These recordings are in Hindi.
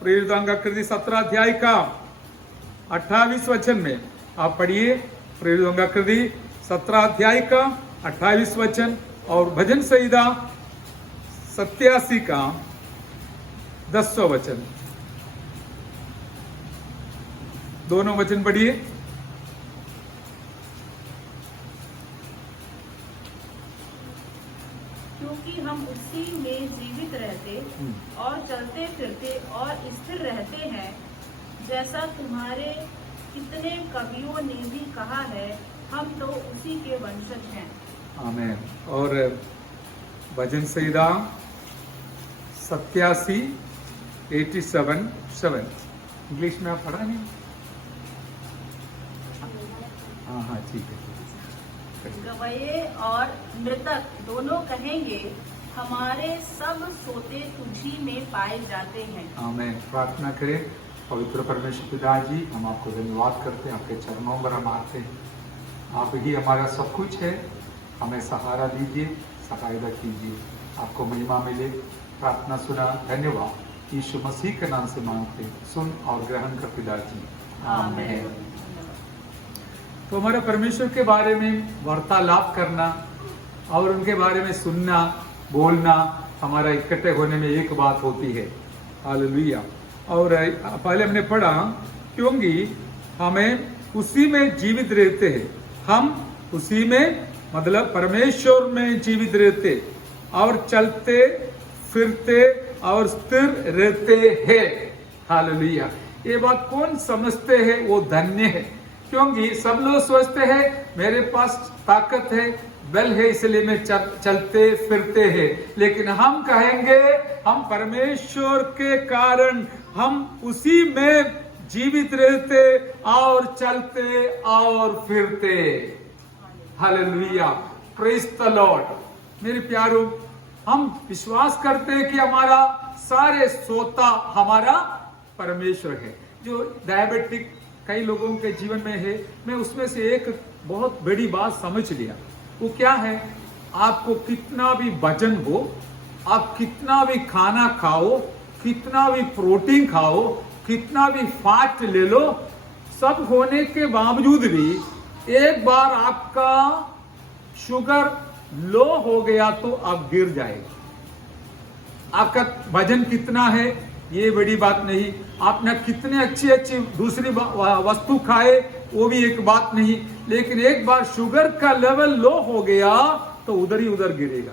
प्रेरितों का कृति 17 अध्याय का 28 वचन में आप पढ़िए। प्रेरितों का कृति 17 अध्याय का 28 वचन और भजन संहिता 87 का 10वां वचन, दोनों वचन पढ़िए। क्योंकि हम उसी में जीवित रहते और चलते फिरते और स्थिर रहते हैं, जैसा तुम्हारे कितने कवियों ने भी कहा है, हम तो उसी के वंशज हैं। आमेन। और भजन संहिता 87 87 इंग्लिश में आप पढ़ा नहीं? हाँ ठीक है। गवाये और मृतक दोनों कहेंगे, हमारे सब सोते तुझी में पाए जाते हैं। आमेन। प्रार्थना करें। पवित्र परमेश्वर पिता जी, हम आपको धन्यवाद करते हैं, आपके चरणों पर हम आते हैं। आप ही हमारा सब कुछ है, हमें सहारा दीजिए, सहायता कीजिए, आपको महिमा मिले। प्रार्थना सुना, धन्यवाद। यीशु मसीह के नाम से मांगते हैं, सुन और ग्रहण कर पिताजी, आमीन। तो हमारे परमेश्वर के बारे में वार्तालाप करना और उनके बारे में सुनना, बोलना, हमारा इकट्ठे होने में एक बात होती है। हालेलुया। और पहले हमने पढ़ा, क्योंकि हमें उसी में जीवित रहते हैं, हम उसी में मतलब परमेश्वर में जीवित रहते और चलते फिरते और स्थिर रहते हैं। हालेलुया। ये बात कौन समझते हैं वो धन्य है, क्योंकि सब लोग सोचते हैं मेरे पास ताकत है, बल है, इसलिए मैं चलते फिरते हैं। लेकिन हम कहेंगे हम परमेश्वर के कारण हम उसी में जीवित रहते और चलते और फिरते। Hallelujah, praise the Lord. मेरे प्यारों, हम विश्वास करते हैं कि हमारा सारे सोता हमारा परमेश्वर है। जो डायबिटिक कई लोगों के जीवन में है, मैं उसमें से एक बहुत बड़ी बात समझ लिया। वो क्या है? आपको कितना भी वजन हो, आप कितना भी खाना खाओ, कितना भी प्रोटीन खाओ, कितना भी फैट ले लो, सब होने के बावजूद भी एक बार आपका शुगर लो हो गया तो आप गिर जाएगा। आपका वजन कितना है ये बड़ी बात नहीं, आपने कितने अच्छी दूसरी वस्तु खाए वो भी एक बात नहीं, लेकिन एक बार शुगर का लेवल लो हो गया तो उधर ही उधर गिरेगा।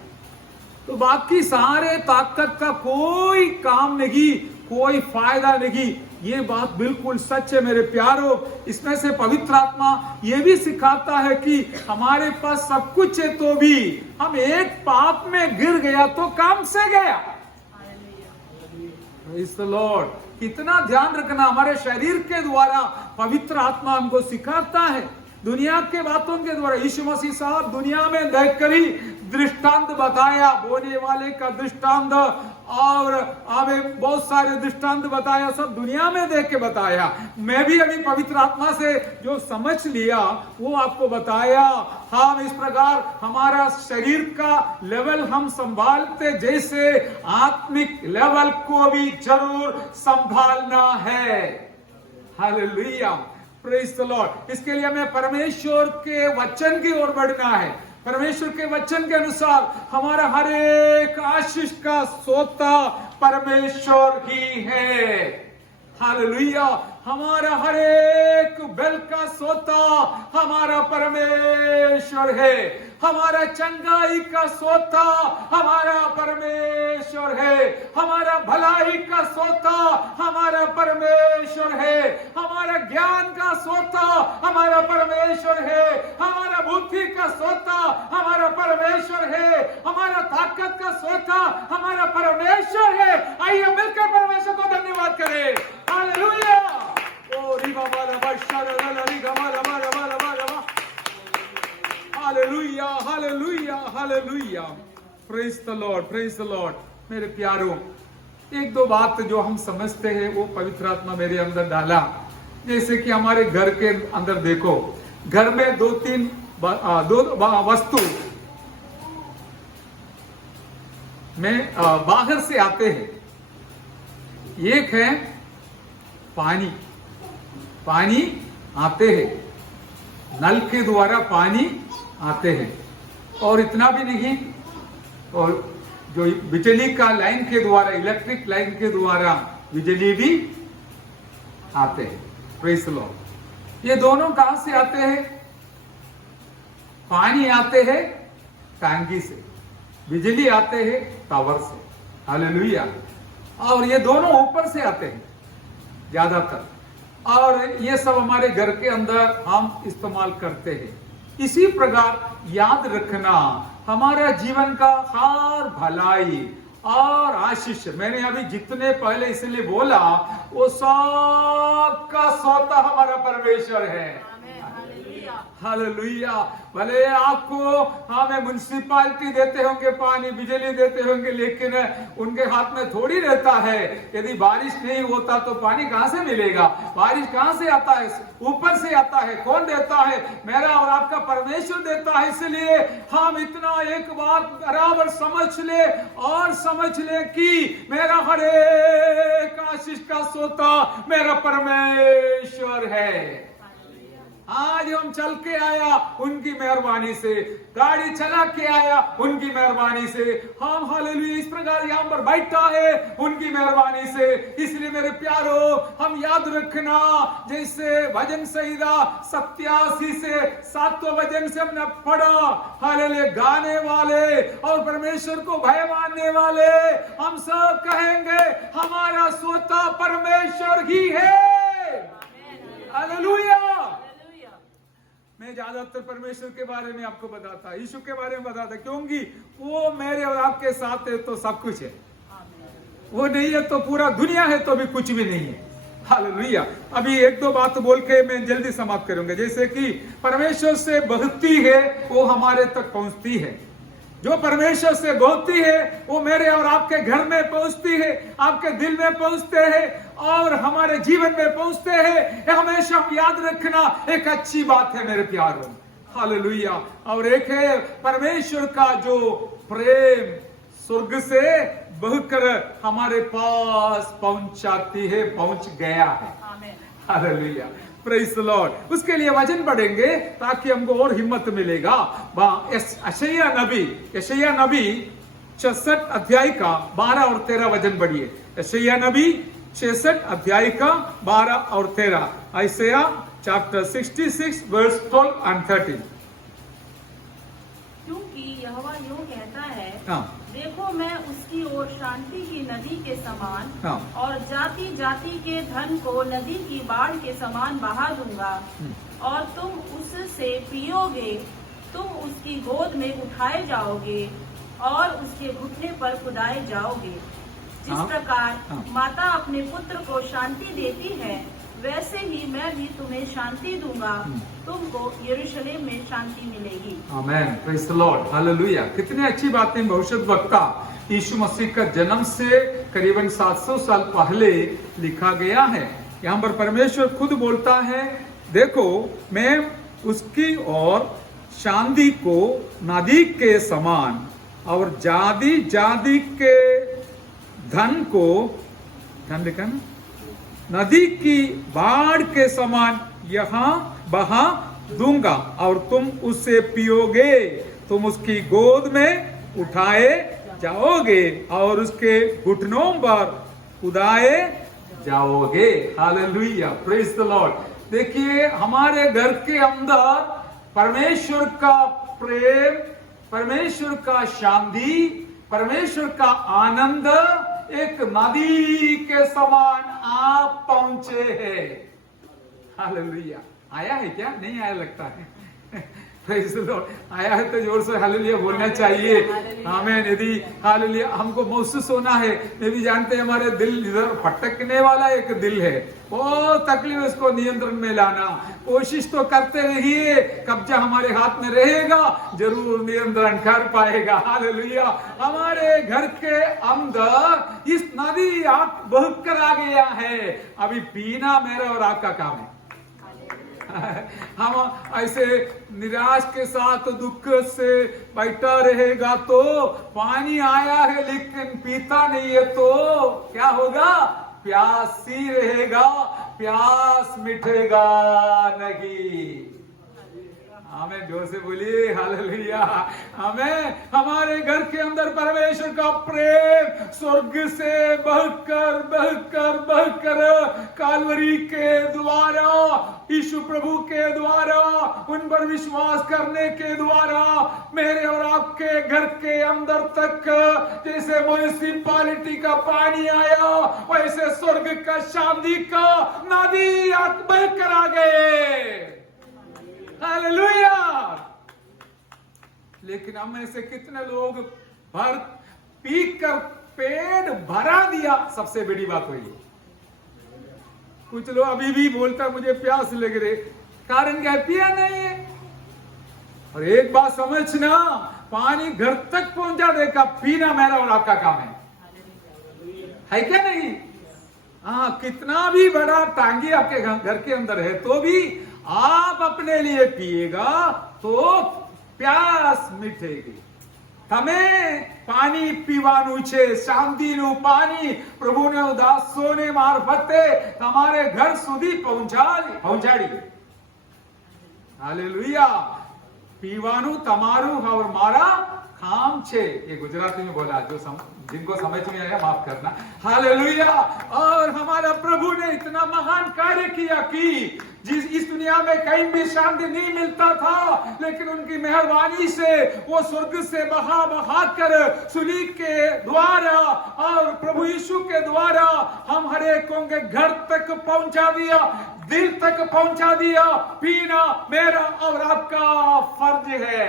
तो बाकी सारे ताकत का कोई काम नहीं, कोई फायदा नहीं। ये बात बिल्कुल सच है मेरे प्यारों। इसमें से पवित्र आत्मा ये भी सिखाता है कि हमारे पास सब कुछ है तो भी हम एक पाप में गिर गया तो काम से गया। Praise the Lord। कितना ध्यान रखना, हमारे शरीर के द्वारा पवित्र आत्मा हमको सिखाता है, दुनिया के बातों के द्वारा। यीशु मसीह साहब दुनिया में देखकर ही दृष्टांत बताया, बोने वाले का दृष्टांत और हमें बहुत सारे दृष्टांत बताया, सब दुनिया में देख के बताया। मैं भी अभी पवित्र आत्मा से जो समझ लिया वो आपको बताया। हम इस प्रकार हमारा शरीर का लेवल हम संभालते, जैसे आत्मिक लेवल को भी जरूर संभालना है। Hallelujah, praise the Lord. इसके लिए हमें परमेश्वर के वचन की ओर बढ़ना है। परमेश्वर के वचन के अनुसार हमारा हर एक आशीष का सोता परमेश्वर ही है। हालेलुया। हमारा हर एक बल का सोता हमारा परमेश्वर है। हमारा चंगाई का सोता हमारा परमेश्वर है। हमारा भलाई का सोता हमारा परमेश्वर है। हमारा ज्ञान का सोता हमारा परमेश्वर है। हमारा बुद्धि का सोता हमारा परमेश्वर है। हमारा ताकत का सोता हमारा परमेश्वर है। आइए मिलकर परमेश्वर को धन्यवाद करें। हालेलुया। ओ रिबा बाला बशरा रिगा बाला बाला बाला बाला। Hallelujah, hallelujah, hallelujah. Praise the Lord, praise the Lord. मेरे प्यारों, एक दो बात जो हम समझते हैं वो पवित्र आत्मा मेरे अंदर डाला। जैसे कि हमारे घर के अंदर देखो, घर में दो वस्तु में बाहर से आते हैं। एक है पानी पानी आते हैं, नल के द्वारा पानी आते हैं। और इतना भी नहीं, और जो बिजली का लाइन के द्वारा, इलेक्ट्रिक लाइन के द्वारा बिजली भी आते हैं। Praise the Lord. ये दोनों कहां से आते हैं? पानी आते हैं टैंकी से, बिजली आते हैं टावर से। हालेलुया। और ये दोनों ऊपर से आते हैं ज्यादातर, और ये सब हमारे घर के अंदर हम इस्तेमाल करते हैं। इसी प्रकार याद रखना, हमारा जीवन का हर भलाई और आशीष, मैंने अभी जितने पहले इसलिए बोला, वो सब का सोता हमारा परमेश्वर है। हालेलुया। भले आपको हमें म्युनिसिपालिटी देते होंगे, पानी बिजली देते होंगे, लेकिन उनके हाथ में थोड़ी रहता है। यदि बारिश नहीं होता तो पानी कहां से मिलेगा? बारिश कहां से आता है? ऊपर से आता है। कौन देता है? मेरा और आपका परमेश्वर देता है। इसलिए हम इतना एक बात बराबर समझ ले, और समझ ले कि मेरा हर एक आशीष का सोता मेरा परमेश्वर है। आज हम चल के आया उनकी मेहरबानी से, गाड़ी चला के आया उनकी मेहरबानी से, हम हालेलुया इस प्रकार यहाँ पर बैठा है उनकी मेहरबानी से। इसलिए मेरे प्यारो, हम याद रखना, जैसे भजन संहिता 87 से 7वें भजन से हमने पढ़ा, हालेलुया, गाने वाले और परमेश्वर को भय मानने वाले हम सब कहेंगे हमारा सोता परमेश्वर ही है। हालेलुया। मैं ज्यादातर परमेश्वर के बारे में आपको बताता, यीशु के बारे में बताता, क्योंकि वो मेरे और आपके साथ है तो सब कुछ है, वो नहीं है तो पूरा दुनिया है तो भी कुछ भी नहीं है। हालेलुया। अभी एक दो बात बोल के मैं जल्दी समाप्त करूंगा। जैसे कि परमेश्वर से बढ़ती है वो हमारे तक पहुंचती है, जो परमेश्वर से बढ़ती है वो मेरे और आपके घर में पहुंचती है, आपके दिल में पहुंचते हैं और हमारे जीवन में पहुंचते हैं। हमेशा याद रखना, एक अच्छी बात है मेरे प्यारों। हालेलुया। और एक है परमेश्वर का जो प्रेम स्वर्ग से बहकर हमारे पास पहुंचाती है, पहुंच गया है। हालेलुया। Praise the Lord. उसके लिए वचन पढ़ेंगे ताकि हमको और हिम्मत मिलेगा। यशायाह नबी 66 अध्याय का 12 और 13 वचन पढ़िए। यशायाह नबी 66 अध्याय का 12 और 13। Isaiah chapter 66 verse 12 and 13। क्योंकि यहोवा यूं कहता है, हाँ। देखो मैं उसकी ओर शांति की नदी के समान, हाँ। और जाति जाति के धन को नदी की बाढ़ के समान बहा दूंगा, और तुम उससे पियोगे, तुम उसकी गोद में उठाए जाओगे और उसके घुटने पर खुदाए जाओगे। जिस हाँ। प्रकार हाँ। माता अपने पुत्र को शांति देती है, वैसे ही मैं भी तुम्हें शांति दूंगा, तुमको यरूशलेम में शांति मिलेगी। Amen. Praise the lord. Hallelujah. कितनी अच्छी बातें भविष्यद्वक्ता यीशु मसीह का जन्म से करीबन 700 साल पहले लिखा गया है। यहाँ पर परमेश्वर खुद बोलता है, देखो मैं उसकी ओर शांति को नदी के समान और जाति जाति के धन को, धन लिखा ना, नदी की बाढ़ के समान यहाँ बहा दूंगा, और तुम उससे पियोगे, तुम उसकी गोद में उठाए जाओगे और उसके घुटनों पर कुदाए जाओगे। हालेलुया। Praise the Lord. देखिए हमारे घर के अंदर परमेश्वर का प्रेम, परमेश्वर का शांति, परमेश्वर का आनंद एक नदी के समान आप पहुंचे हैं। हालेलुया। आया है क्या? नहीं आया लगता है। Praise the Lord. आया है तो जोर से हालेलुया बोलना चाहिए। आमीन। यदि हालेलुया हमको महसूस होना है, मैं भी जानते हैं हमारे दिल इधर भटकने वाला एक दिल है, बहुत तकलीफ उसको नियंत्रण में लाना। कोशिश तो करते रहिए, कब्जा हमारे हाथ में रहेगा, जरूर नियंत्रण कर पाएगा। हालेलुया। हमारे घर के अंदर इस नदी आप बहकर आ गया है, अभी पीना मेरा और आपका काम है। हम ऐसे निराश के साथ दुख से बैठा रहेगा तो पानी आया है लेकिन पीता नहीं है तो क्या होगा? प्यासी रहेगा, प्यास मिटेगा नहीं। आमेन, जोर से बोलिए हालेलुया। आमेन। हमारे घर के अंदर परमेश्वर का प्रेम स्वर्ग से बहकर बहकर बहकर कालवरी के द्वारा, यीशु प्रभु के द्वारा, उन पर विश्वास करने के द्वारा मेरे और आपके घर के अंदर तक जैसे म्युनिसिपैलिटी का पानी आया, वैसे स्वर्ग का शांति का नदी बहकर आ गए। हालेलुया। लेकिन हम में से कितने लोग भर पी कर पेट भरा दिया, सबसे बड़ी बात हुई। कुछ लोग अभी भी बोलता मुझे प्यास लग रही, कारण क्या, पिया नहीं है। और एक बात समझना, पानी घर तक पहुंचा देगा, पीना मेरा और आपका काम है क्या नहीं? हाँ, कितना भी बड़ा टांगी आपके घर के अंदर है तो भी आप अपने लिए पिएगा तो प्यास मिटेगी। हमें पानी पीवानु छे, शांतिनु पानी प्रभुने उदासोने मार्फते हमारे घर सुधी पहुंचाड़ी। हालेलुया। पीवानु तमारू और मारा काम छे, ये गुजराती में बोला, जो जिनको समझ में आया माफ करना। हालेलुया। और हमारा प्रभु ने इतना महान कार्य किया कि इस दुनिया में कहीं भी शांति नहीं मिलता था, लेकिन उनकी मेहरबानी से वो स्वर्ग से बहा कर सुलीब के द्वारा और प्रभु यीशु के द्वारा हम हर एक के घर तक पहुंचा दिया, दिल तक पहुंचा दिया। पीना मेरा और आपका फर्ज है।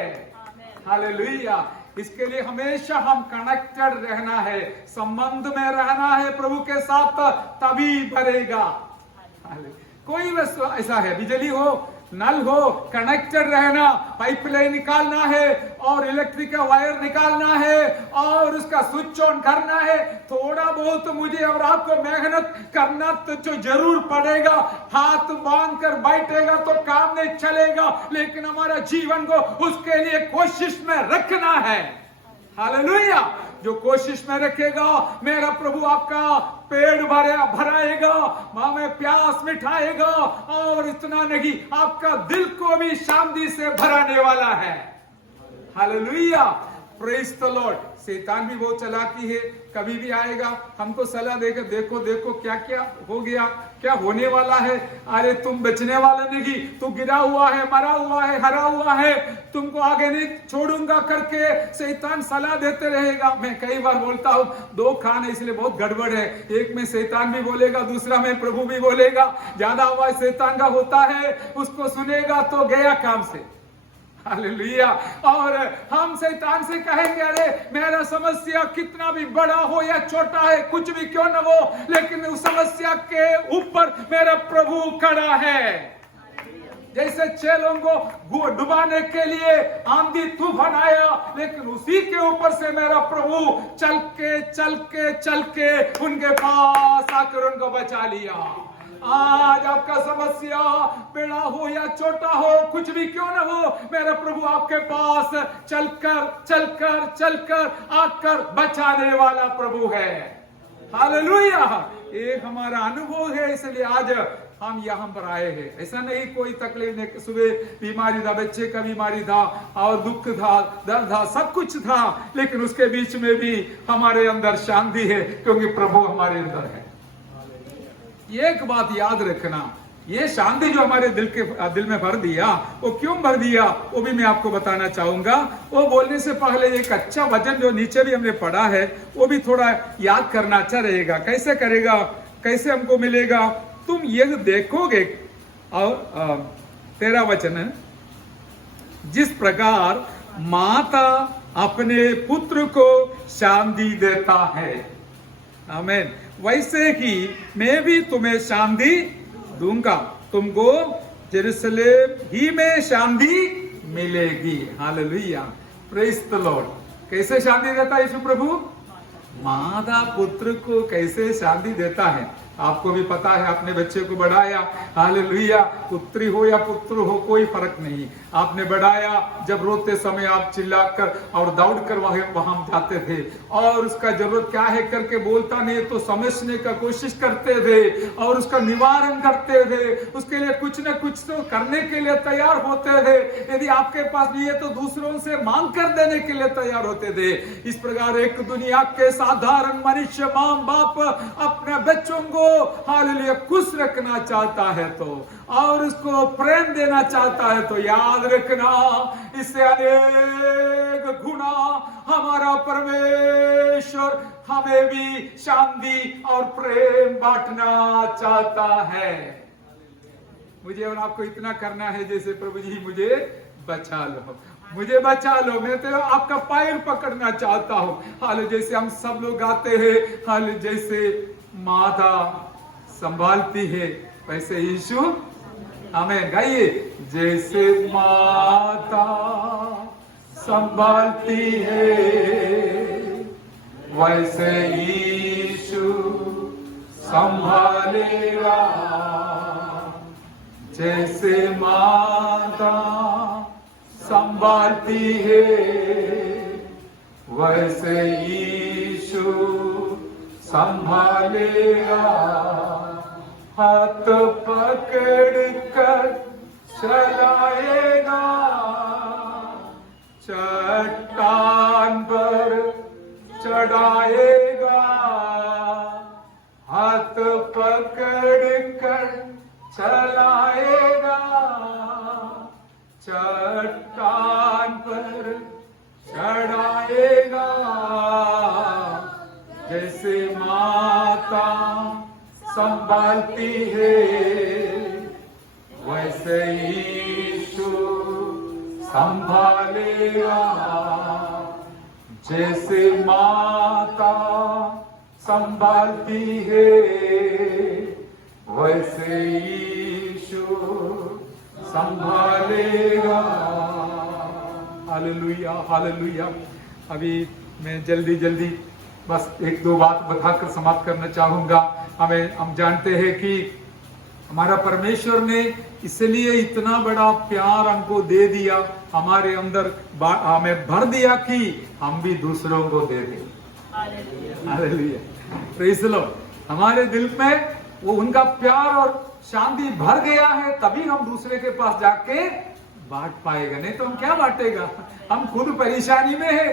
हालेलुया। इसके लिए हमेशा हम कनेक्टेड रहना है, संबंध में रहना है प्रभु के साथ, तभी भरेगा। कोई वस्तु ऐसा है, बिजली हो, नल हो, कनेक्टेड रहना, पाइपलाइन निकालना है और इलेक्ट्रिक का वायर निकालना है और उसका स्विच ऑन करना है। थोड़ा बहुत मुझे और आपको मेहनत करना तो जरूर पड़ेगा। हाथ बांध कर बैठेगा तो काम नहीं चलेगा, लेकिन हमारा जीवन को उसके लिए कोशिश में रखना है। हालेलुया। जो कोशिश में रखेगा, मेरा प्रभु आपका पेट भराएगा, मां में प्यास मिटाएगा और इतना नहीं, आपका दिल को भी शांति से भराने वाला है। हालेलुया। Praise the Lord. शैतान भी बहुत चालाकी है, कभी भी आएगा, हमको सलाह देकर देखो देखो क्या क्या हो गया, क्या होने वाला है। अरे तुम बचने वाले नहीं, तू गिरा हुआ है, मरा हुआ है, हरा हुआ है, तुमको आगे नहीं छोड़ूंगा करके शैतान सलाह देते रहेगा। मैं कई बार बोलता हूँ, दो खान है इसलिए बहुत गड़बड़ है, एक में शैतान भी बोलेगा, दूसरा में प्रभु भी बोलेगा। ज्यादा आवाज शैतान का होता है, उसको सुनेगा तो गया काम से। हालेलुया। और हम शैतान से कहेंगे, अरे मेरा समस्या कितना भी बड़ा हो या छोटा है, कुछ भी क्यों न हो, लेकिन उस समस्या के ऊपर मेरा प्रभु खड़ा है। जैसे चेलों को डुबाने के लिए आंधी तूफान आया, लेकिन उसी के ऊपर से मेरा प्रभु चल के उनके पास आकर उनको बचा लिया। आज आपका समस्या बड़ा हो या छोटा हो, कुछ भी क्यों ना हो, मेरा प्रभु आपके पास चलकर आकर बचाने वाला प्रभु है। हालेलुया। एक हमारा अनुभव है, इसलिए आज हम यहाँ पर आए हैं। ऐसा नहीं कोई तकलीफ नहीं, सुबह बीमारी था, बच्चे का बीमारी था और दुख था, दर्द था, सब कुछ था, लेकिन उसके बीच में भी हमारे अंदर शांति है, क्योंकि प्रभु हमारे अंदर है। एक बात याद रखना, ये शांति जो हमारे दिल में भर दिया, वो क्यों भर दिया, वो भी मैं आपको बताना चाहूंगा। वो बोलने से पहले एक अच्छा वचन जो नीचे भी हमने पढ़ा है, वो भी थोड़ा याद करना अच्छा रहेगा। कैसे करेगा, कैसे हमको मिलेगा, तुम ये देखोगे। और 13 वचन है, जिस प्रकार माता अपने पुत्र को शांति देता है, आमीन, वैसे ही मैं भी तुम्हें शांति दूंगा, तुमको यरूशलेम ही में शांति मिलेगी। हालेलुया। Praise the Lord. कैसे शांति देता है यीशु प्रभु? माता पुत्र को कैसे शांति देता है। आपको भी पता है, अपने बच्चे को बढ़ाया, हालेलुया, पुत्री हो या पुत्र हो कोई फर्क नहीं, आपने बढ़ाया। जब रोते समय आप चिल्लाकर और दौड़कर वहां जाते थे और उसका जरूरत क्या है करके बोलता नहीं तो समझने का कोशिश करते थे और उसका निवारण करते थे, उसके लिए कुछ न कुछ तो करने के लिए तैयार होते थे। यदि आपके पास नहीं है तो दूसरों से मांग कर देने के लिए तैयार होते थे। इस प्रकार एक दुनिया के साधारण मनुष्य मां बाप अपने बच्चों को हालेलुया खुश रखना चाहता है तो और उसको प्रेम देना चाहता है तो याद रखना, इससे अनेक गुना हमारा परमेश्वर हमें भी शांति और प्रेम बांटना चाहता है। मुझे और आपको इतना करना है जैसे प्रभु जी मुझे बचा लो, मुझे बचा लो, मैं तेरा आपका पैर पकड़ना चाहता हूं। हाल जैसे हम सब लोग गाते हैं, हाल जैसे माता संभालती है वैसे यीशु हमें, गाइए, जैसे माता संभालती है वैसे यीशु संभालेगा। जैसे माता संभालती है वैसे यीशु संभालेगा। हाथ पकड़ कर चलाएगा, चट्टान पर चढ़ाएगा। हाथ पकड़ कर चलाएगा, चट्टान पर चढ़ाएगा। जैसे माता संभालती है वैसे यीशु संभालेगा। जैसे माता संभालती है वैसे यीशु संभालेगा। Hallelujah, hallelujah. अभी मैं जल्दी बस एक दो बात बताकर समाप्त करना चाहूंगा। हम जानते हैं कि हमारा परमेश्वर ने इसलिए इतना बड़ा प्यार हमको दे दिया, हमारे अंदर हमें भर दिया कि हम भी दूसरों को दे दें। Hallelujah, praise the Lord. हमारे दिल में वो उनका प्यार और शांति भर गया है, तभी हम दूसरे के पास जाके बांट पाएगा, नहीं तो हम क्या बांटेगा। हम खुद परेशानी में है,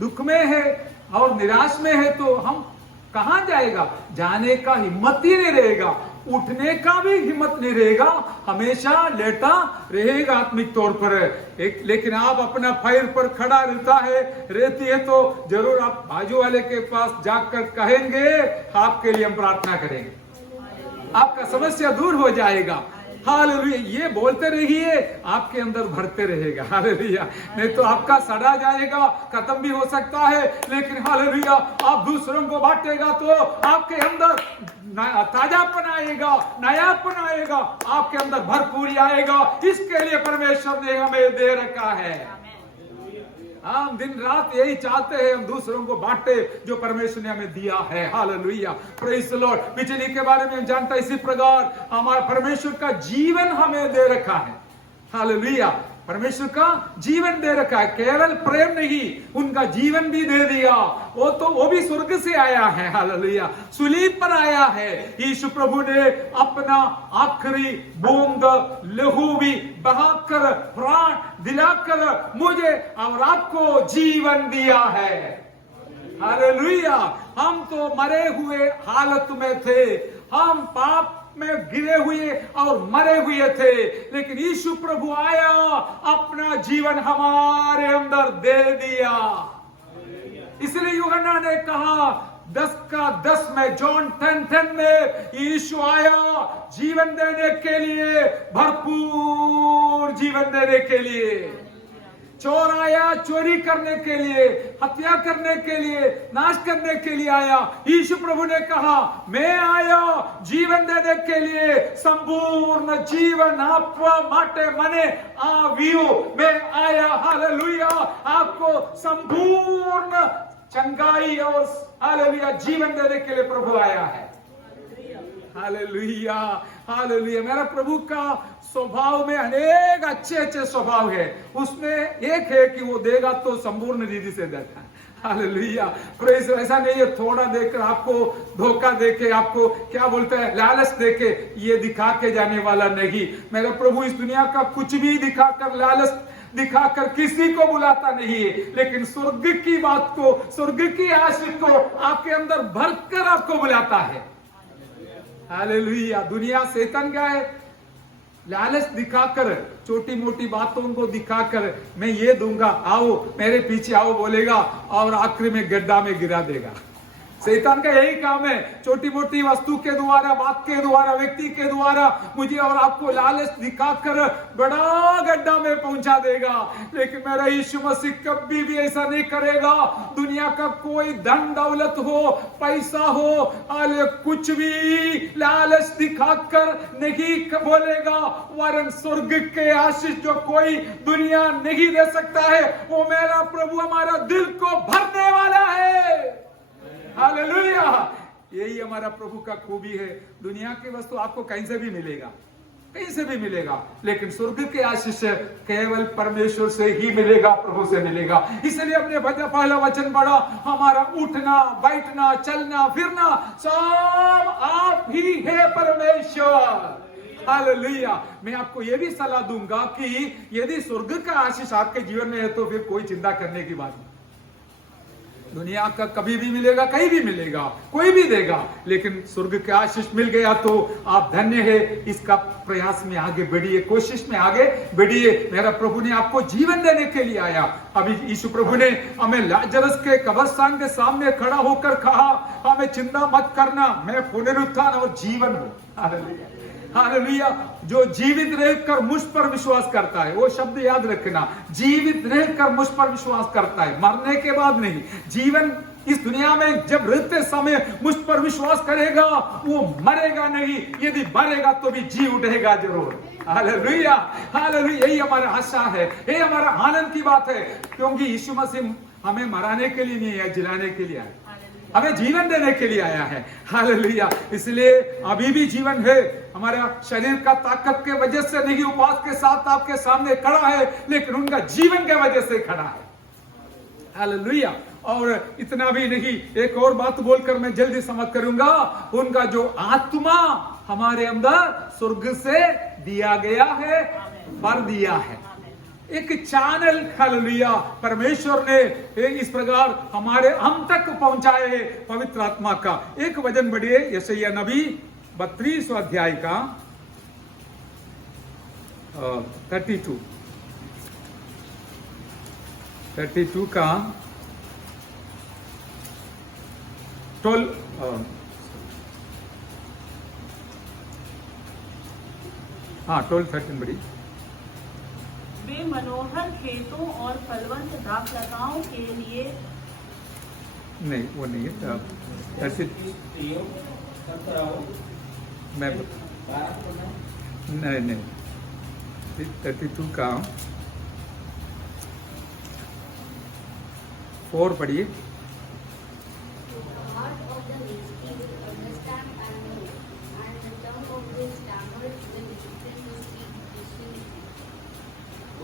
दुख में है और निराश में है तो हम कहां जाएगा, जाने का हिम्मत ही नहीं रहेगा, उठने का भी हिम्मत नहीं रहेगा, हमेशा लेटा रहेगा आत्मिक तौर पर। लेकिन आप अपना पैर पर खड़ा रहती है तो जरूर आप बाजू वाले के पास जाकर कहेंगे आपके लिए हम प्रार्थना करेंगे, आपका समस्या दूर हो जाएगा। हालेलुया, ये बोलते रहिए, आपके अंदर भरते रहेगा। हालेलुया, नहीं तो आपका सड़ा जाएगा, खत्म भी हो सकता है, लेकिन हालेलुया आप दूसरों को बांटेगा तो आपके अंदर ताजापन आएगा, नयापन आएगा, आपके अंदर भरपूरी आएगा। इसके लिए परमेश्वर ने हमें दे रखा है। हम दिन रात यही चाहते हैं, हम दूसरों को बांटे जो परमेश्वर ने हमें दिया है। Hallelujah, praise the Lord. बिजली के बारे में हम जानता है, इसी प्रकार हमारा परमेश्वर का जीवन हमें दे रखा है। हालेलुया, परमेश्वर का जीवन दे रखा है, केवल प्रेम नहीं, उनका जीवन भी दे दिया। वो भी स्वर्ग से आया है। हालेलुया, सुलीब पर आया है। यीशु प्रभु ने अपना आखिरी बूंद लहू भी बहाकर, प्राण दिलाकर मुझे और आपको जीवन दिया है। हालेलुया, हम तो मरे हुए हालत में थे, हम पाप में गिरे हुए और मरे हुए थे, लेकिन यीशु प्रभु आया, अपना जीवन हमारे अंदर दे दिया। इसलिए यूहन्ना ने कहा 10:10 में, जॉन 10:10 में, यीशु आया जीवन देने के लिए, भरपूर जीवन देने के लिए। चोर आया चोरी करने के लिए, हत्या करने के लिए, नाश करने के लिए आया। यीशु प्रभु ने कहा मैं आया जीवन देने के लिए, संपूर्ण जीवन आपको माटे मने आवियो मैं आया। हालेलुया, आपको संपूर्ण चंगाई और हालेलुया जीवन देने के लिए प्रभु आया है। Hallelujah, hallelujah. मेरा प्रभु का स्वभाव में अनेक अच्छे अच्छे स्वभाव है, उसमें एक है कि वो देगा तो संपूर्ण रीति से देता है। Hallelujah, praise. ऐसा नहीं है थोड़ा देकर आपको धोखा देके, आपको क्या बोलते हैं, लालच देके ये दिखा के जाने वाला नहीं। मेरा प्रभु इस दुनिया का कुछ भी दिखाकर, लालच दिखाकर किसी को बुलाता नहीं है, लेकिन स्वर्ग की बात को, स्वर्ग की आशीष को आपके अंदर भरकर आपको बुलाता है। हालेलुया। दुनिया शैतान क्या है, लालच दिखाकर, छोटी मोटी बातों को दिखाकर मैं ये दूंगा, आओ मेरे पीछे आओ बोलेगा, और आखिरी में गड्ढा में गिरा देगा। शैतान का यही काम है, छोटी मोटी वस्तु के द्वारा, बात के द्वारा, व्यक्ति के द्वारा मुझे और आपको लालच दिखाकर बड़ा गड्ढा में पहुंचा देगा। लेकिन मेरा यीशु मसीह कभी भी ऐसा नहीं करेगा। दुनिया का कोई धन दौलत हो, पैसा हो, कुछ भी लालच दिखाकर नहीं बोलेगा, वरन स्वर्ग के आशीष जो कोई दुनिया नहीं दे सकता है, वो मेरा प्रभु हमारा दिल को भरने वाला है। हालेलुया। यही हमारा प्रभु का खूबी है। दुनिया की वस्तु आपको कहीं से भी मिलेगा, कहीं से भी मिलेगा, लेकिन स्वर्ग के आशीष केवल परमेश्वर से ही मिलेगा, प्रभु से मिलेगा। इसलिए अपने पहला वचन पढ़ा, हमारा उठना, बैठना, चलना, फिरना सब आप ही है परमेश्वर। हालेलुया। मैं आपको यह भी सलाह दूंगा कि यदि स्वर्ग का आशीष आपके जीवन में है तो फिर कोई चिंता करने की बात नहीं। दुनिया का कभी भी मिलेगा, कहीं भी मिलेगा, कोई भी देगा, लेकिन स्वर्ग का आशीष मिल गया तो आप धन्य है। इसका प्रयास में आगे बढ़िए, कोशिश में आगे बढ़िए। मेरा प्रभु ने आपको जीवन देने के लिए आया। अभी यीशु प्रभु ने हमें लाजरस के कब्रिस्तान के सामने खड़ा होकर कहा, हमें चिंता मत करना, मैं पुनरुत्थान और जीवन हूं। Hallelujah, hallelujah. जो जीवित रहकर मुझ पर विश्वास करता है, वो शब्द याद रखना, जीवित रहकर मुझ पर विश्वास करता है, मरने के बाद नहीं। जीवन इस दुनिया में जब रहते समय मुझ पर विश्वास करेगा, वो मरेगा नहीं, यदि मरेगा तो भी जी उठेगा जरूर। Hallelujah, hallelujah. यही हमारा आशा है, यही हमारा आनंद की बात है, क्योंकि यीशु मसीह हमें मराने के लिए नहीं है, जिलाने के लिए आया, हमें जीवन देने के लिए आया है। हालेलुया। इसलिए अभी भी जीवन है, हमारा शरीर का ताकत के वजह से नहीं, उपवास के साथ आपके सामने खड़ा है, लेकिन उनका जीवन के वजह से खड़ा है। हालेलुया। और इतना भी नहीं, एक और बात बोलकर मैं जल्दी समाप्त करूंगा। उनका जो आत्मा हमारे अंदर स्वर्ग से दिया गया है, भर दिया है, एक चैनल, हालेलुया, परमेश्वर ने इस प्रकार हम तक पहुंचाए है पवित्र आत्मा का। एक वचन बढ़िए, यशायाह नबी 32 अध्याय का 32 का 12 13 बड़ी। वे मनोहर खेतों और फलवंत द्राक्षलताओं के लिए, नहीं वो नहीं है, ऐसे मैं नहीं 32 का 4 पढ़िए।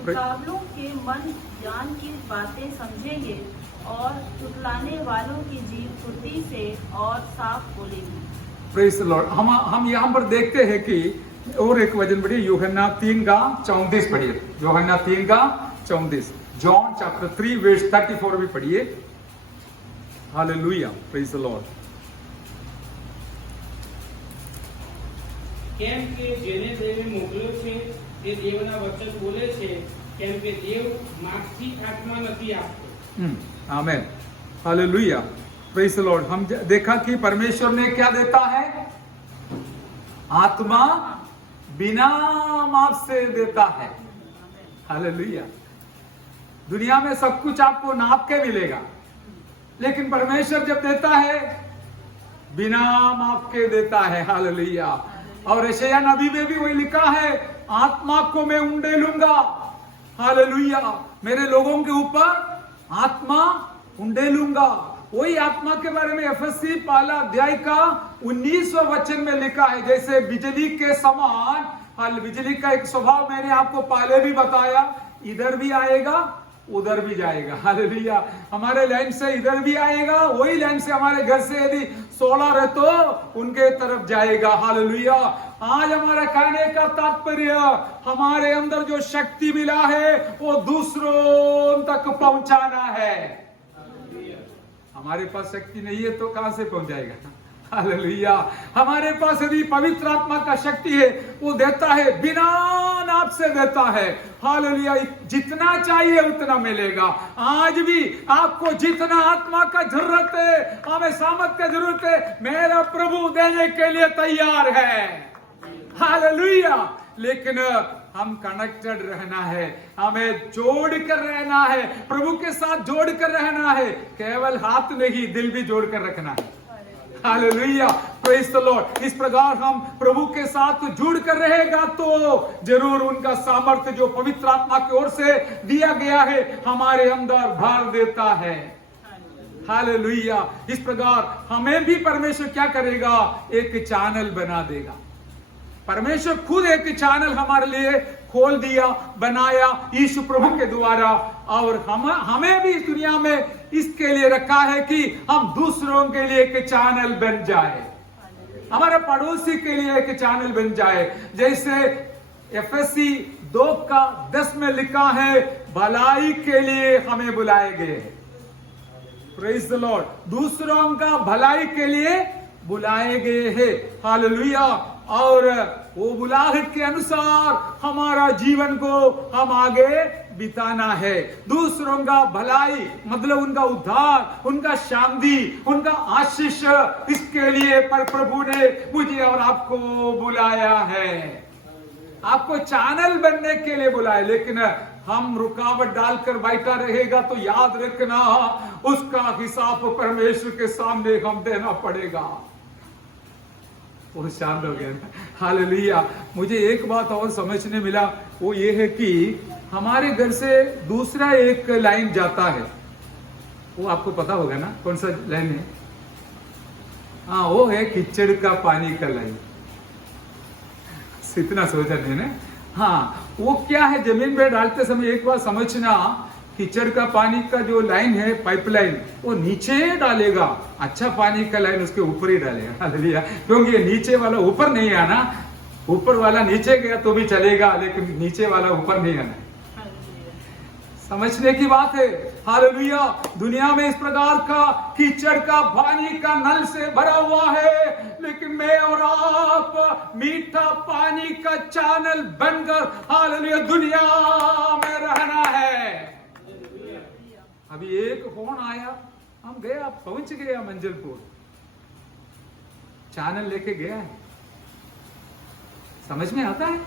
उतावलों के मन ज्ञान की बातें समझेंगे, और टुटलाने वालों की जीभ फुर्ती से और साफ बोलेगी। Praise the Lord. हम यहाँ पर देखते हैं कि और एक वचन पढ़िए, यूहन्ना 3 का 34 पढ़िए, यूहन्ना 3 का 34, जॉन चैप्टर 3 वर्स 34 भी पढ़िए। Hallelujah, praise the Lord. કેમ કે જેને દેવે મોકલ્યો છે તે દેવના વચન બોલે છે, કેમ કે દેવ માગથી આત્મા નથી આપતો। आमेन, हालेलुया, प्रेज द लॉर्ड। हम देखा कि परमेश्वर ने क्या देता है, आत्मा बिना माप से देता है। हालेलुया। दुनिया में सब कुछ आपको नाप के मिलेगा, लेकिन परमेश्वर जब देता है बिना माप के देता है। हालेलुया। और यशायाह नबी में भी वही लिखा है, आत्मा को मैं उंडेलूंगा। हालेलुया। मेरे लोगों के ऊपर आत्मा उंडेलूंगा। वही आत्मा के बारे में एफएससी 1 अध्याय का 19वें वचन में लिखा है, जैसे बिजली के समान, बिजली का एक स्वभाव मैंने आपको पहले भी बताया, इधर भी आएगा उधर भी जाएगा। हालेलुया। हमारे लाइन से इधर भी आएगा, वही लाइन से हमारे घर से यदि सोलर है तो उनके तरफ जाएगा। हालेलुया। आज हमारा कहने का तात्पर्य, हमारे अंदर जो शक्ति मिला है वो दूसरों तक पहुंचाना है। हमारे पास शक्ति नहीं है तो कहां से पहुंचाएगा? हालेलुया। हमारे पास यदि पवित्र आत्मा का शक्ति है, वो देता है, बिना नाप से देता है। हालेलुया। जितना चाहिए उतना मिलेगा। आज भी आपको जितना आत्मा का जरूरत है, हमें सामर्थ का जरूरत है, मेरा प्रभु देने के लिए तैयार है। हालेलुया। लेकिन हम कनेक्टेड रहना है, हमें जोड़ कर रहना है, प्रभु के साथ जोड़ कर रहना है। केवल हाथ नहीं, दिल भी जोड़ कर रखना है। हालेलुया। Praise the Lord. इस प्रकार हम प्रभु के साथ जुड़ कर रहेगा तो जरूर उनका सामर्थ्य जो पवित्र आत्मा की ओर से दिया गया है हमारे अंदर भर देता है। हालेलुया। इस प्रकार हमें भी परमेश्वर क्या करेगा? एक चैनल बना देगा। परमेश्वर खुद एक चैनल हमारे लिए खोल दिया, बनाया यीशु प्रभु के द्वारा, और हमें भी इस दुनिया में इसके लिए रखा है कि हम दूसरों के लिए एक चैनल बन जाए, हमारे पड़ोसी के लिए एक चैनल बन जाए। जैसे एफएससी 2:10 में लिखा है, भलाई के लिए हमें बुलाए गए हैं। Praise the Lord. दूसरों का भलाई के लिए बुलाए गए हैं। हालेलुया। और वो बुलाहट के अनुसार हमारा जीवन को हम आगे बिताना है। दूसरों का भलाई मतलब उनका उद्धार, उनका शांति, उनका आशीष, इसके लिए पर प्रभु ने मुझे और आपको बुलाया है। आपको चैनल बनने के लिए बुलाया। लेकिन हम रुकावट डालकर बैठा रहेगा तो याद रखना, उसका हिसाब परमेश्वर के सामने हम देना पड़ेगा। वो शांत हो गया। हालेलुया। मुझे एक बात और समझने मिला, वो ये है कि हमारे घर से दूसरा एक लाइन जाता है, वो आपको पता होगा ना कौन सा लाइन है? हाँ, वो है कीचड़ का पानी का लाइन। इतना सोचा नहीं ना? हाँ, वो क्या है, जमीन में डालते समय एक बार समझना, कीचड़ का पानी का जो लाइन है, पाइपलाइन, वो नीचे डालेगा, अच्छा पानी का लाइन उसके ऊपर ही डालेगा। हालेलुया। क्योंकि ये नीचे वाला ऊपर नहीं आना, ऊपर वाला नीचे गया तो भी चलेगा, लेकिन नीचे वाला ऊपर नहीं आना। समझने की बात है। हालेलुया। दुनिया में इस प्रकार का कीचड़ का पानी का नल से भरा हुआ है, लेकिन मैं और आप मीठा पानी का चैनल बनकर हालेलुया दुनिया में रहना है। अभी एक फोन आया, हम गया, पहुंच गया मंजिलपुर, चैनल लेके गया है। समझ में आता है?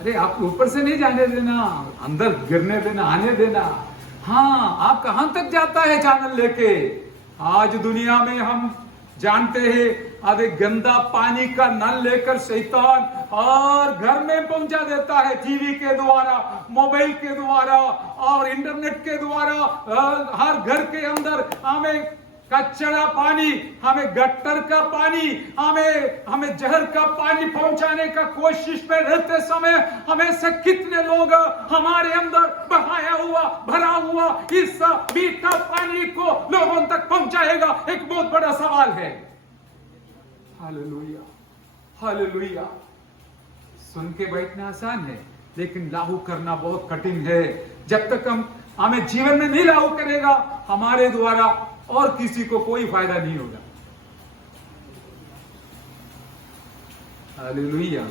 अरे आप ऊपर से नहीं जाने देना, अंदर गिरने देना, आने देना। हाँ, आप कहां तक जाता है चैनल लेके? आज दुनिया में हम जानते हैं, अरे गंदा पानी का नल लेकर शैतान और घर में पहुंचा देता है, टीवी के द्वारा, मोबाइल के द्वारा और इंटरनेट के द्वारा। हर घर के अंदर हमें कचरा पानी, हमें गट्टर का पानी, हमें जहर का पानी पहुंचाने का कोशिश में रहते समय हमें से कितने लोग हमारे अंदर बहाया हुआ, भरा हुआ इस मीठा पानी को लोगों तक पहुंचाएगा? एक बहुत बड़ा सवाल है। हालेलुया। हालेलुया। सुन के बैठना आसान है, लेकिन लागू करना बहुत कठिन है। जब तक हमें जीवन में नहीं लागू करेगा, हमारे द्वारा और किसी को कोई फायदा नहीं होगा। हालेलुया।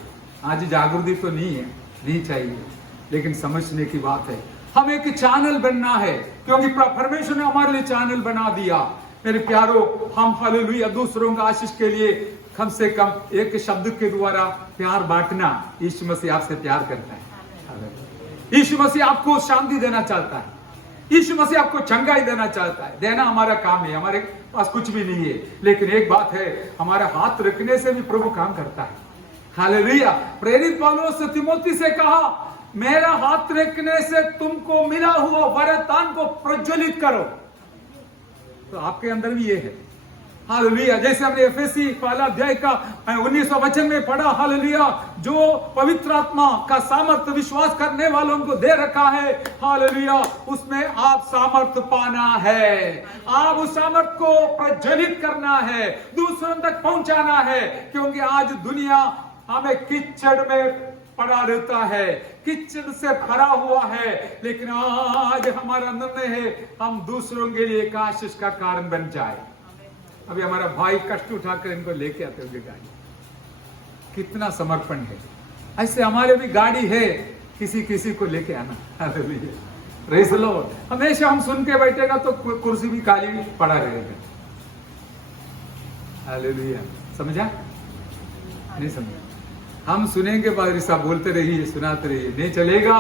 आज जागृति तो नहीं है, नहीं चाहिए, लेकिन समझने की बात है। हम एक चैनल बनना है, क्योंकि परमेश्वर ने हमारे लिए चैनल बना दिया। मेरे प्यारो, हम हालेलुया दूसरों का आशीष के लिए कम से कम एक शब्द के द्वारा प्यार बांटना। यीशु मसीह आपसे प्यार करता है। यीशु मसीह आपको शांति देना चाहता है। यीशु मसीह आपको चंगाई देना चाहता है। देना हमारा काम है, हमारे पास कुछ भी नहीं है, लेकिन एक बात है, हमारा हाथ रखने से भी प्रभु काम करता है। हालेलुया। प्रेरित पौलुस तिमोथी से कहा, मेरा हाथ रखने से तुमको मिला हुआ वरदान को प्रज्वलित करो। तो आपके अंदर भी ये है। हालेलुया। जैसे हमने एफएसी पहला अध्याय का 19वां वचन में पढ़ा, हालेलुया, जो पवित्र आत्मा का सामर्थ्य विश्वास करने वालों को दे रखा है, हालेलुया, उसमें आप सामर्थ्य पाना है। आप उस सामर्थ्य को प्रज्वलित करना है, दूसरों तक पहुंचाना है, क्योंकि आज दुनिया हमें कीचड़ में पड़ा रहता है, कीचड़ से भरा हुआ है, लेकिन आज हमारा निर्णय है हम दूसरों के लिए एक आशीष का कारण बन जाए। अभी हमारा भाई कष्ट उठाकर इनको लेके आते होंगे गाड़ी, कितना समर्पण है। ऐसे हमारे भी गाड़ी है, किसी किसी को लेके आना। Hallelujah, praise the Lord. हमेशा हम सुन के बैठेगा तो कुर्सी भी खाली पड़ा रहेगा। हालेलुया, समझा? नहीं समझा? हम सुनेंगे, पादरी साहब बोलते रहिए, सुनाते रहिए, नहीं चलेगा,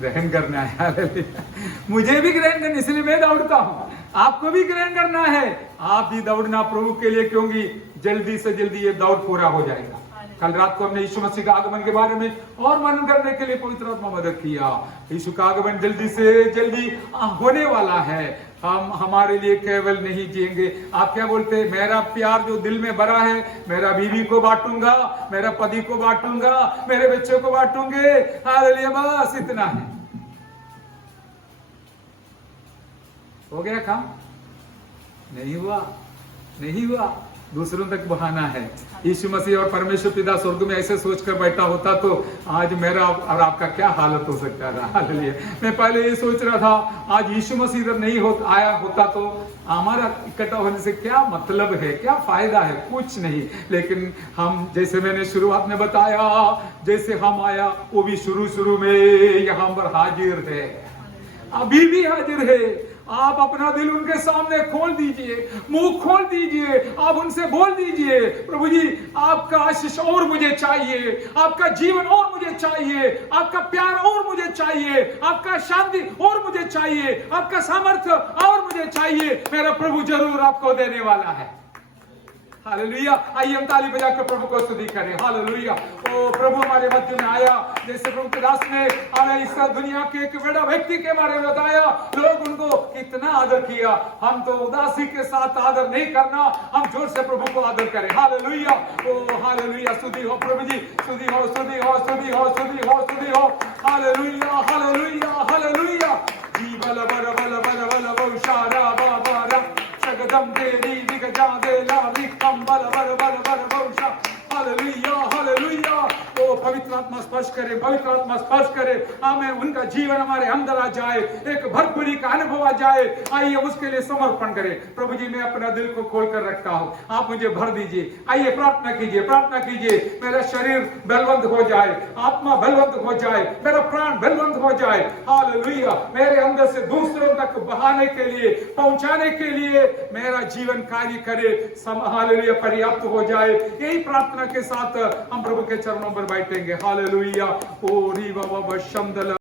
ग्रहण करना है। हालेलुया, मुझे भी ग्रहण करना, इसलिए मैं दौड़ता हूं, आपको भी ग्रहण करना है। आप भी दौड़ना प्रभु के लिए, क्योंकि जल्दी से जल्दी ये दौड़ पूरा हो जाएगा। कल रात को हमने यीशु मसीह का आगमन के बारे में और मनन करने के लिए पवित्र आत्मा मदद किया। यीशु का आगमन जल्दी से जल्दी होने वाला है। हम हमारे लिए केवल नहीं जिएंगे। आप क्या बोलते हैं? मेरा प्यार जो दिल में भरा है, मेरा बीवी को बांटूंगा, मेरा पति को बांटूंगा, मेरे बच्चों को बांटूंगे। हालेलुया, बस इतना है। हो गया काम? नहीं हुआ, नहीं हुआ, दूसरों तक बहाना है। यीशु मसीह और परमेश्वर पिता स्वर्ग में ऐसे सोचकर बैठा होता तो आज मेरा और आपका क्या हालत हो सकता था। हालेलुया, मैं पहले ये सोच रहा था, आज यीशु मसीह जब नहीं आया होता तो हमारा इकट्ठा होने से क्या मतलब है, क्या फायदा है? कुछ नहीं। लेकिन हम, जैसे मैंने शुरुआत में बताया, जैसे हम आया वो भी शुरू में यहाँ पर हाजिर है, अभी भी हाजिर है। आप अपना दिल उनके सामने खोल दीजिए, मुंह खोल दीजिए, आप उनसे बोल दीजिए, प्रभु जी आपका आशीष और मुझे चाहिए, आपका जीवन और मुझे चाहिए, आपका प्यार और मुझे चाहिए, आपका शांति और मुझे चाहिए, आपका सामर्थ्य और मुझे चाहिए। मेरा प्रभु जरूर आपको देने वाला है। हालेलुया, आइए हम ताली बजाकर प्रभु को स्तुति करें। हालेलुया, ओ प्रभु हमारे मध्य में आया। जैसे प्रभु के दास ने हमें इस दुनिया के एक बड़ा व्यक्ति के बारे में बताया, लोग उनको कितना आदर किया। हम तो उदासी के साथ आदर नहीं करना, हम जोर से प्रभु को आदर करें। हालेलुया, ओ हालेलुया, स्तुति हो प्रभु जी, स्तुति हो, स्तुति हो, स्तुति हो, स्तुति हो, स्तुति हो। Hallelujah, hallelujah, hallelujah. जी बल बल बल बल बल बहुशारा बाबा जगदम देवी दिगजा देला विक्रम बल बल बल बल बहुशा। Hallelujah, hallelujah. ओ पवित्र आत्मा स्पर्श करे, पवित्र आत्मा स्पर्श करे, हमें उनका जीवन हमारे अंदर आ जाए, एक भरपूरी का अनुभव आ जाए। आइए उसके लिए समर्पण करें। प्रभु जी मैं अपना दिल को खोल कर रखता हूँ, आप मुझे भर दीजिए। आइए प्रार्थना कीजिए, प्रार्थना कीजिए। मेरा शरीर बलवंत हो जाए, आत्मा बलवंत हो जाए, मेरा प्राण बलवंत हो जाए। हालेलुया, मेरे अंदर से दूसरों तक बहाने के लिए, पहुंचाने के लिए मेरा जीवन कार्य करे, हालेलुया, पर्याप्त हो जाए। यही प्रार्थना के साथ हम प्रभु के चरणों पर बैठेंगे। हालेलुया, ओ री बाबा शमदल